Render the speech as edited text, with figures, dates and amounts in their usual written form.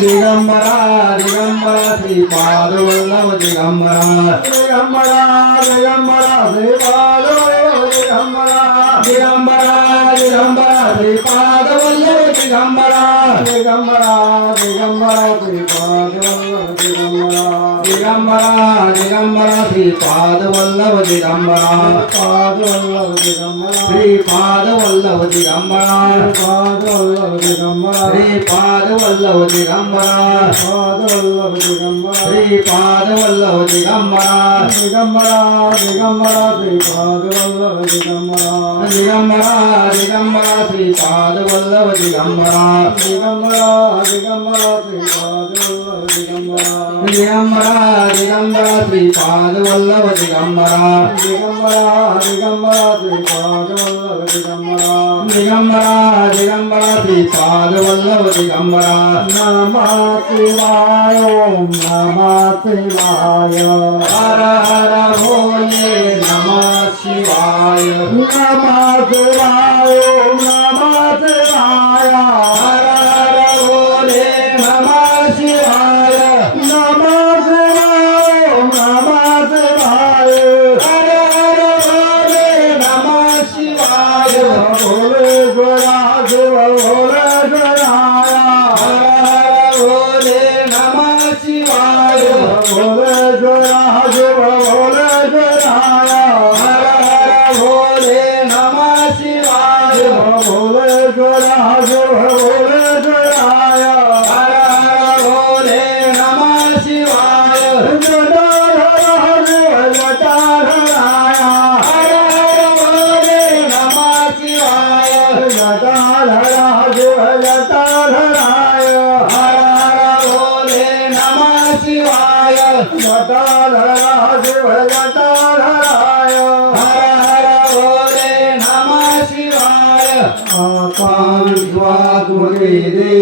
दिगंबरा दिगंबरा श्रीपाद वल्लभ दिगंबरा दिगंबरा दिगंबरा श्रीपाद वल्लभ दिगंबरा दिगंबरा दिगंबरा श्रीपाद वल्लभ दिगंबरा दिगंबरा दिगंबरा श्रीपाद वल्लभ दिगंबरा दिगंबरा दिगंबरा श्रीपाद वल्लभ दिगंबरा पाद वल्लभ दिगंबरा श्रीपाद वल्लभ दिगंबरा पाद वल्लभ दिगंबरा श्रीपाद वल्लभ दिगंबरा पाद वल्लभ दिगंबरा श्रीपाद वल्लभ दिगंबरा दिगंबरा दिगंबरा श्रीपाद वल्लभ दिगंबरा दिगंबरा दिगंबरा श्रीपाद वल्लभ दिगंबरा दिगंबरा दिगंबरा श्रीपाद वल्लभ दिगंबरा दिगंबरा दिगंबरा श्रीपाद वल्लभ दिगंबरा दिगंबरा दिगंबरा श्रीपाद वल्लभ दिगंबरा दिगंबरा दिगंबरा श्रीपाद वल्लभ दिगंबरा नमः शिवाय ओम नमः शिवाय हर हर भोले नमः शिवाय नमः शिवाय ओम नमः शिवाय हर हर भोले नमः शिवाय नमः शिवाय ओम नमः शिवाय हर हर भोले नमः शिवाय भोले गोरा शिव भोले गोराय हर हर भोले नमः शिवाय भोले गोरा शिव भोले गोराय हर हर भोले नमः शिवाय भोले गोरा शिव भोले गोराय हर हर भोले नमः शिवाय जटाधर शिव जटाधराय हर हर भोले नमः शिवाय जटाधर शिव जटाधराय हर हर भोले नमः शिवाय जटाधर शिव जटाधराय हर हर भोले नमः शिवाय आकांक्षवाद